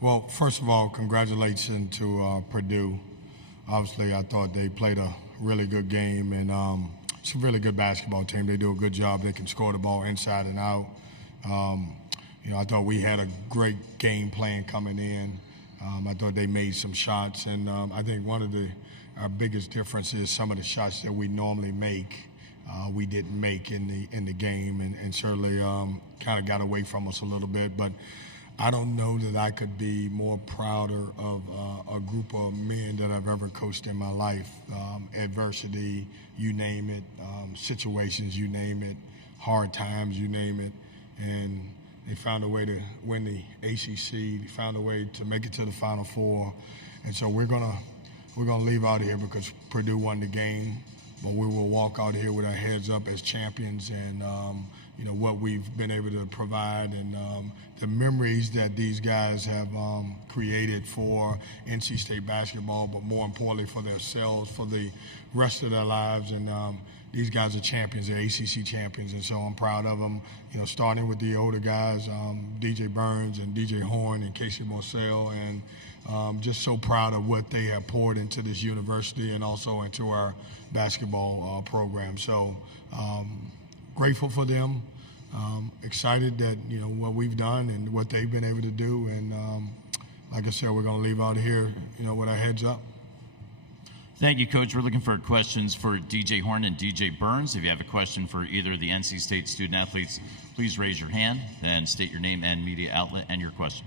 Well, first of all, congratulations to Purdue. Obviously, I thought they played a really good game, and it's a really good basketball team. They do a good job. They can score the ball inside and out. I thought we had a great game plan coming in. I thought they made some shots, and I think one of our biggest differences is some of the shots that we normally make, we didn't make in the game, and certainly kind of got away from us a little bit. But I don't know that I could be more prouder of a group of men that I've ever coached in my life. Adversity, you name it, situations, you name it, hard times, you name it, and they found a way to win the ACC. They found a way to make it to the Final Four, and so we're gonna leave out of here because Purdue won the game, but we will walk out of here with our heads up as champions, and what we've been able to provide, and the memories that these guys have created for NC State basketball, but more importantly for themselves, for the rest of their lives. And these guys are champions, they're ACC champions, and so I'm proud of them. Starting with the older guys, DJ Burns and DJ Horne and Casey Moselle, and just so proud of what they have poured into this university and also into our basketball program. So grateful for them, excited that what we've done and what they've been able to do, and like I said, we're going to leave out of here with our heads up. Thank you, Coach. We're looking for questions for DJ Horne and DJ Burns. If you have a question for either of the NC State student athletes, please raise your hand and state your name and media outlet and your question.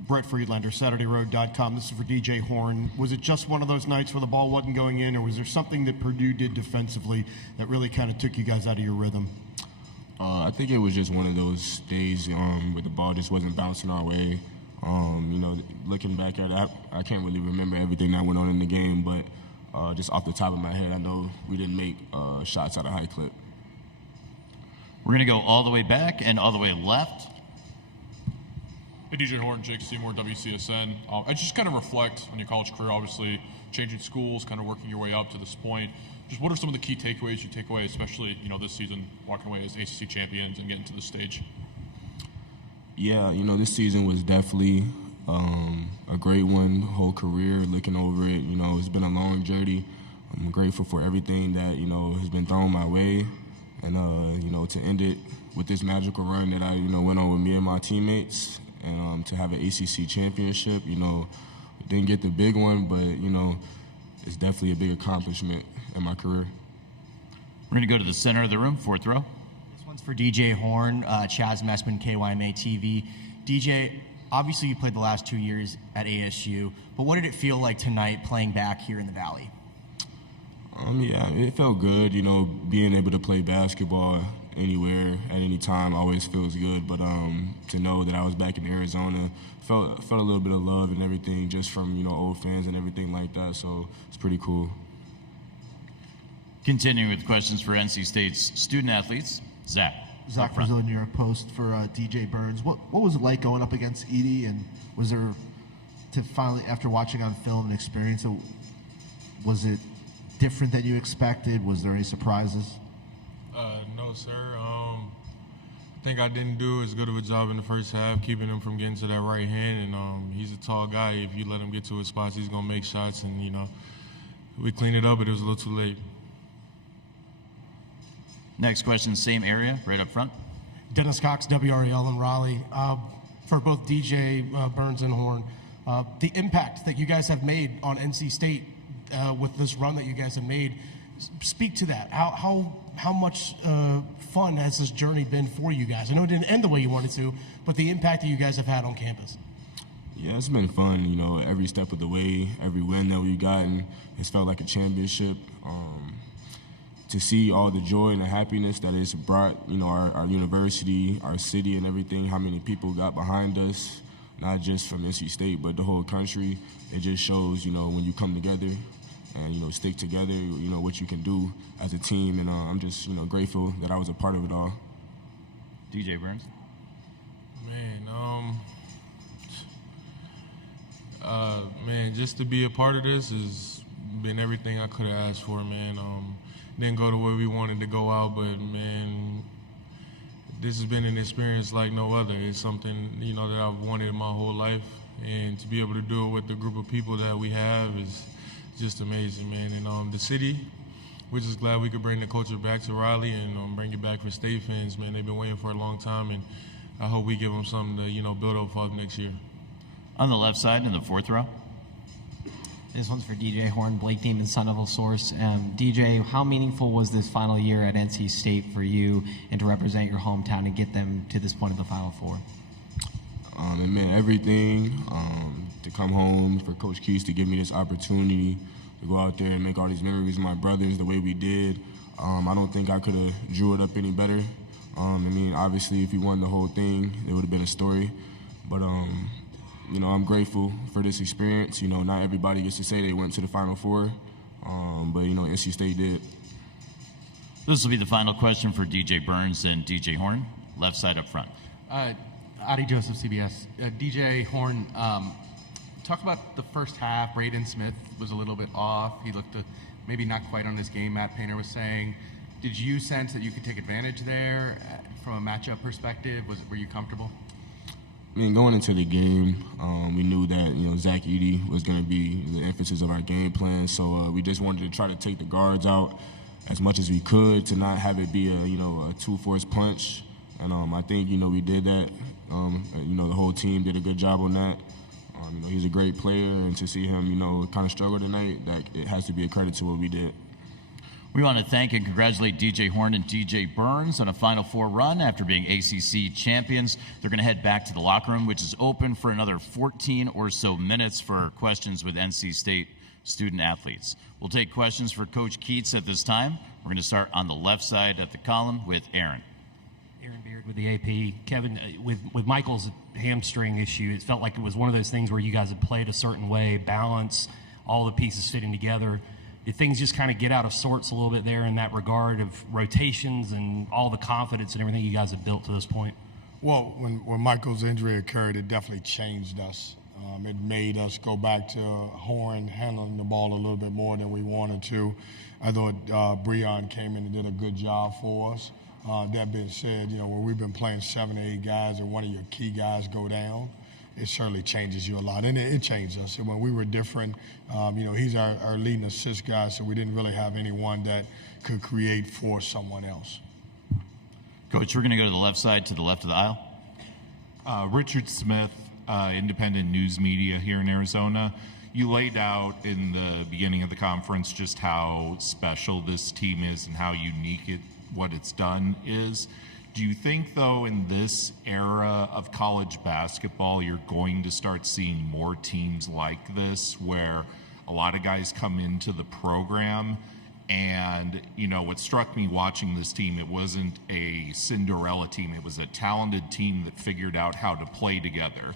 Brett Friedlander, SaturdayRoad.com. This is for DJ Horne. Was it just one of those nights where the ball wasn't going in, or was there something that Purdue did defensively that really kind of took you guys out of your rhythm? I think it was just one of those days where the ball just wasn't bouncing our way. Looking back at it, I can't really remember everything that went on in the game, but just off the top of my head, I know we didn't make shots out of high clip. We're going to go all the way back and all the way left. Hey, DJ Horne, Jake Seymour, WCSN. I just kind of reflect on your college career, obviously changing schools, kind of working your way up to this point. Just what are some of the key takeaways you take away, especially this season, walking away as ACC champions and getting to this stage? Yeah, this season was definitely a great one. Whole career, looking over it, it's been a long journey. I'm grateful for everything that has been thrown my way, and to end it with this magical run that I went on with me and my teammates. And to have an ACC championship, didn't get the big one, but, it's definitely a big accomplishment in my career. We're going to go to the center of the room, fourth row. This one's for DJ Horne, Chaz Messman, KYMA TV. DJ, obviously you played the last 2 years at ASU, but what did it feel like tonight playing back here in the Valley? Yeah, it felt good, being able to play basketball anywhere at any time always feels good, but to know that I was back in Arizona felt a little bit of love and everything just from old fans and everything like that, so it's pretty cool. Continuing with questions for NC State's student athletes, Zach Brazil, New York Post for DJ Burns. What was it like going up against Edie, and was there, to finally, after watching on film and experience it, was it different than you expected? Was there any surprises? No, sir. I think I didn't do as good of a job in the first half, keeping him from getting to that right hand. And he's a tall guy. If you let him get to his spots, he's going to make shots. And, we cleaned it up, but it was a little too late. Next question, same area, right up front. Dennis Cox, WREL in Raleigh. For both DJ Burns and Horne, the impact that you guys have made on NC State with this run that you guys have made, speak to that. How much fun has this journey been for you guys? I know it didn't end the way you wanted to, but the impact that you guys have had on campus. Yeah, it's been fun, every step of the way, every win that we've gotten, it's felt like a championship. To see all the joy and the happiness that it's brought, our university, our city and everything, how many people got behind us, not just from NC State, but the whole country, it just shows, when you come together and, stick together, what you can do as a team. And I'm just, grateful that I was a part of it all. DJ Burns? Man, just to be a part of this has been everything I could have asked for, man. Didn't go the way we wanted to go out, but, man, this has been an experience like no other. It's something, that I've wanted my whole life, and to be able to do it with the group of people that we have is just amazing, man. And the city, we're just glad we could bring the culture back to Raleigh and bring it back for state fans, man. They've been waiting for a long time, and I hope we give them something to, build up for next year. On the left side in the fourth row. This one's for DJ Horne, Blake Demon, Sun Devil Source. DJ, how meaningful was this final year at NC State for you and to represent your hometown and get them to this point of the Final Four? It meant everything to come home, for Coach Keatts to give me this opportunity to go out there and make all these memories with my brothers the way we did. I don't think I could have drew it up any better. Obviously, if we won the whole thing, it would have been a story. But, I'm grateful for this experience. Not everybody gets to say they went to the Final Four, but, NC State did. This will be the final question for DJ Burns and DJ Horne. Left side up front. Adi Joseph, CBS. DJ Horne, talk about the first half. Braden Smith was a little bit off. He looked maybe not quite on his game, Matt Painter was saying. Did you sense that you could take advantage there from a matchup perspective? Were you comfortable? Going into the game, we knew that, Zach Edey was going to be the emphasis of our game plan. So we just wanted to try to take the guards out as much as we could to not have it be a two-force punch. And I think, we did that. The whole team did a good job on that. He's a great player, and to see him, kind of struggle tonight, that it has to be a credit to what we did. We want to thank and congratulate DJ Horne and DJ Burns on a Final Four run after being ACC champions. They're going to head back to the locker room, which is open for another 14 or so minutes for questions with NC State student athletes. We'll take questions for Coach Keatts at this time. We're going to start on the left side at the column with Aaron. Aaron Beard with the AP. Kevin, with Michael's hamstring issue, it felt like it was one of those things where you guys had played a certain way, balance, all the pieces fitting together. Did things just kind of get out of sorts a little bit there in that regard of rotations and all the confidence and everything you guys have built to this point? Well, when Michael's injury occurred, it definitely changed us. It made us go back to Horne handling the ball a little bit more than we wanted to. I thought Breon came in and did a good job for us. That being said, when we've been playing 7 or 8 guys and one of your key guys go down, it certainly changes you a lot. And it changed us. And when we were different, he's our leading assist guy, so we didn't really have anyone that could create for someone else. Coach, we're going to go to the left side, to the left of the aisle. Richard Smith, independent news media here in Arizona. You laid out in the beginning of the conference just how special this team is and how unique what it's done is. Do you think, though, in this era of college basketball, you're going to start seeing more teams like this where a lot of guys come into the program and, what struck me watching this team, it wasn't a Cinderella team. It was a talented team that figured out how to play together.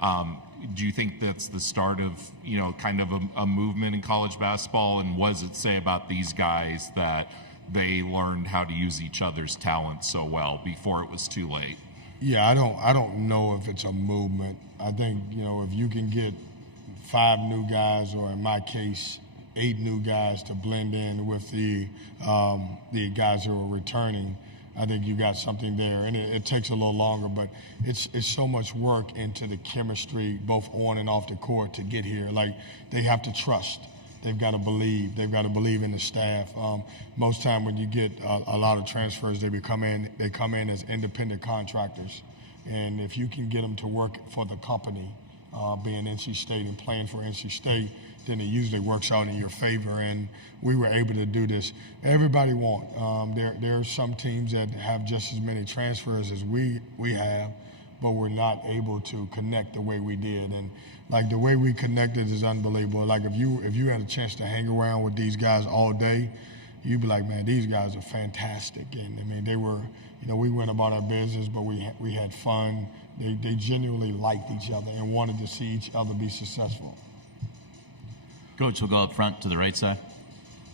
Do you think that's the start of, kind of a movement in college basketball? And what does it say about these guys that they learned how to use each other's talent so well before it was too late? Yeah, I don't know if it's a movement. I think, if you can get 5 new guys, or in my case, 8 new guys to blend in with the guys who are returning, I think you got something there. And it takes a little longer, but it's so much work into the chemistry, both on and off the court, to get here. Like, they have to trust. They've got to believe. They've got to believe in the staff. Most time when you get a lot of transfers, they come in as independent contractors. And if you can get them to work for the company, being NC State and playing for NC State, then it usually works out in your favor. And we were able to do this. Everybody won. There are some teams that have just as many transfers as we have, but we're not able to connect the way we did. And like, the way we connected is unbelievable. Like, if you had a chance to hang around with these guys all day, you'd be like, man, these guys are fantastic. And they were, we went about our business, but we had fun. They genuinely liked each other and wanted to see each other be successful. Coach, we'll go up front to the right side.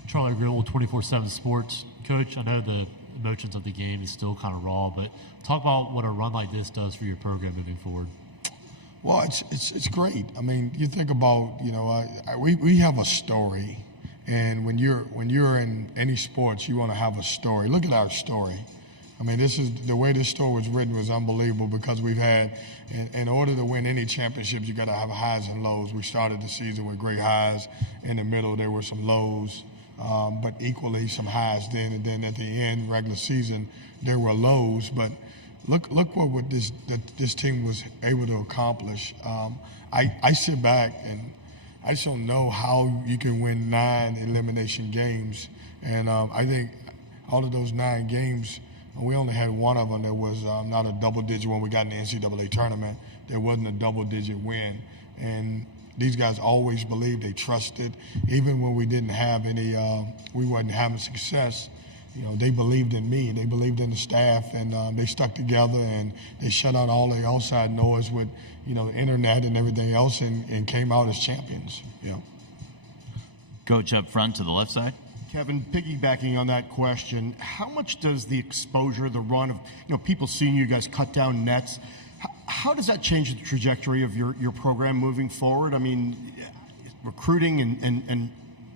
Charlie Grill with 24/7 Sports. Coach, I know the emotions of the game is still kind of raw, but talk about what a run like this does for your program moving forward. Well, it's great. I mean, you think about, we have a story, and when you're in any sports, you want to have a story. Look at our story. I mean, this is the way this story was written was unbelievable because we've had, in order to win any championships, you got to have highs and lows. We started the season with great highs. In the middle, there were some lows, but equally some highs then. And then at the end, regular season, there were lows. But look what this team was able to accomplish. I sit back and I just don't know how you can win 9 elimination games. And I think out of those 9 games, we only had one of them that was not a double-digit when we got in the NCAA tournament. There wasn't a double-digit win. And these guys always believed, they trusted. Even when we didn't have any, we wasn't having success, you know, they believed in me. They believed in the staff, and they stuck together, and they shut out all the outside noise with, you know, the internet and everything else, and came out as champions. Yeah. Coach up front to the left side. Kevin, piggybacking on that question, how much does the exposure, the run of, you know, people seeing you guys cut down nets, how does that change the trajectory of your program moving forward? I mean, recruiting and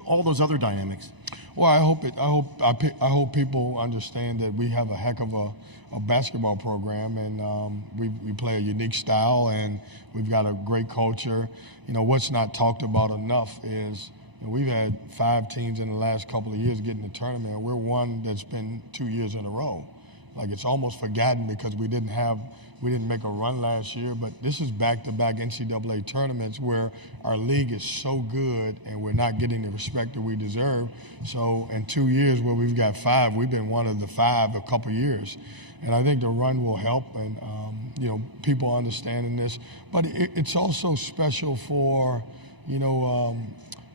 all those other dynamics. Well, I hope people understand that we have a heck of a basketball program, and we play a unique style, and we've got a great culture. You know, what's not talked about enough is, you know, we've had 5 teams in the last couple of years get in the tournament, and we're one that's been 2 years in a row. Like, it's almost forgotten because we didn't make a run last year, but this is back-to-back NCAA tournaments where our league is so good and we're not getting the respect that we deserve. So in 2 years where we've got 5, we've been one of the 5 a couple years. And I think the run will help, and you know, people understanding this. But it's also special for, you know,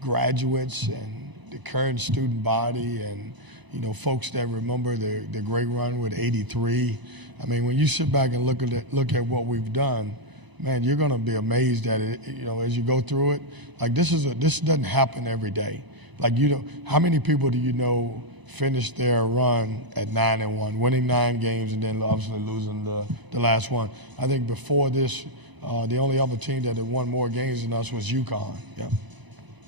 graduates and the current student body, and, you know, folks that remember the great run with 83. I mean, when you sit back and look at what we've done, man, you're going to be amazed at it. You know, as you go through it, like this doesn't happen every day. Like, you know, how many people do you know finished their run at 9-1, winning 9 games, and then obviously losing the last one? I think before this, the only other team that had won more games than us was UConn. Yeah.